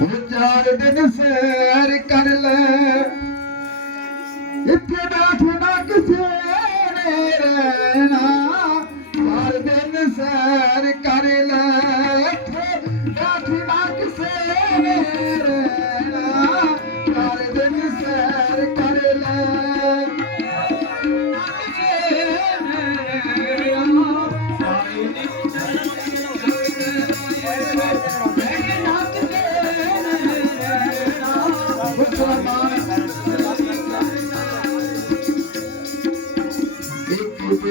ਹੁਣ ਚਾਰ ਦਿਨ ਸੈਰ ਕਰ ਲੈ। ਇੱਥੇ ਬੈਠਣਾ ਕਿਸੇ ਨੇ ਰਹਿਣਾ।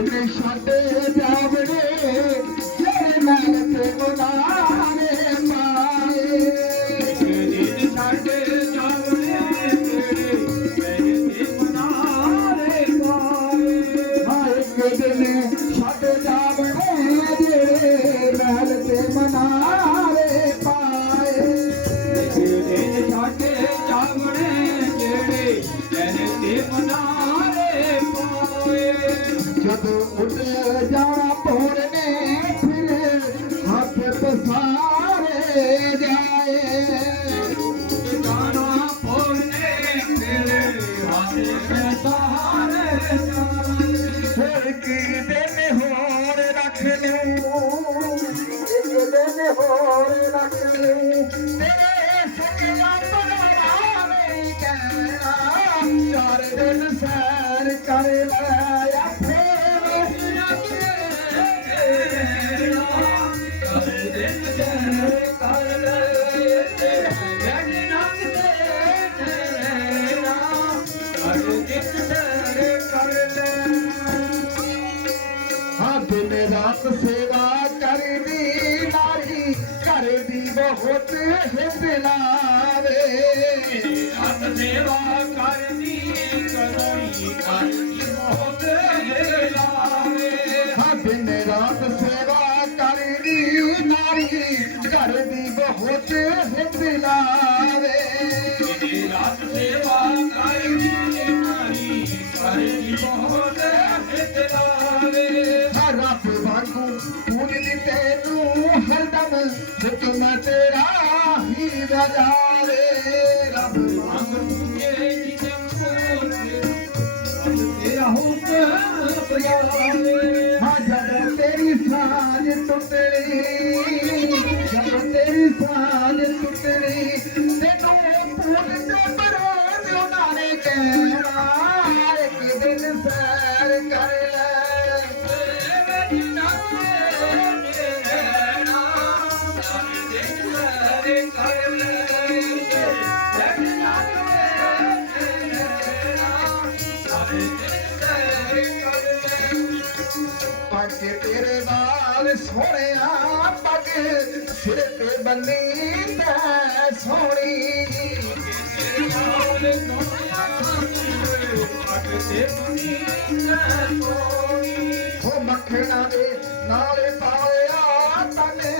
ਇੱਕ ਦਿਨ ਸਾਡੇ ਜਾਵੜੇ, ਜਿਹੜੇ ਨਾਲ ਤੇ ਬੁਲਾਰੇ ਪਾਏ ਹਾਂ ਇੱਕ ਦਿਨ ਸਾਡੇ ਜਾਵੜੇ, ਜਿਹੜੇ ਮਹਿਲ ਤੇ ਮਨਾਰੇ ਉੱਡ ਜਾਣਾ ਪੌੜ ਨੇ, ਫਿਰ ਹੱਥ ਪਸਾਰੇ ਜਾਏ। ਫਿਰ ਕੀ ਦਿਨ ਹੋਰ ਰੱਖ ਲਿਓ ਇੱਕ ਦਿਨ ਹੋਰ ਰੱਖ ਲਿਓ ਤੇਰੇ ਸਕਿਆ ਪਰਵਾਰੇ ਕਹਿਣਾ ਚਾਰ ਦਿਨ ਸੈਰ ਕਰ ਲੈ। ਦਿਨ ਸੇਵਾ ਕਰਦੀ ਨਾਰੀ ਘਰ ਦੀ ਬਹੁਤ ਹਿੱਤ ਲਾਵੇ ਹਾਂ ਦਿਨ ਰਾਤ ਸੇਵਾ ਕਰਦੀ ਨਾਰੀ ਘਰ ਦੀ ਬਹੁਤ ਹਿੱਤ ਲਾਵੇ ਹਾਂ ਵਾਂਗੂ ਪੂਰੀ ਤੈਨੂੰ ਹਰਦਮ ਹੁਕਮ ਤੇਰਾ ਹੀ ਵਜਾਵੇ ਰੱਬ ਵਾਂਗੂ ਹਾਂ, ਜਦੋਂ ਤੇਰੀ ਸਾਜ ਟੁੱਟਣੀ, ਜਦੋਂ ਤੇਰੀ ਸਾਜ ਟੁੱਟਣੀ, ਤੈਨੂੰ ਭੁੱਲ ਤੇ ਬਰੋਜ਼ ਉਹਨਾਂ ਨੇ ਕਹਿਣਾ, ਇੱਕ ਦਿਨ ਸੈਰ ਪੱਗ ਤੇਰੇ ਨਾਲ ਸੋਹਣਿਆ, ਪੱਗ ਸਿਰ ਤੇ ਬੰਨੀ ਤੈ ਸੋਹਣੀ। ਉਹ ਮੱਖਣਾ ਦੇ ਨਾਲ ਪਾਇਆ ਤਨੇ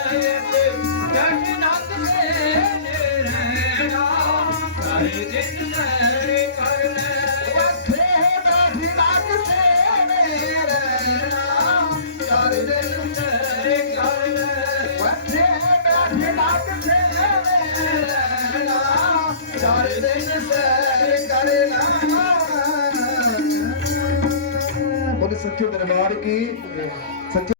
ਸੱਚੇ ਦਰਬਾਰ ਕੀ ਸੱਚੇ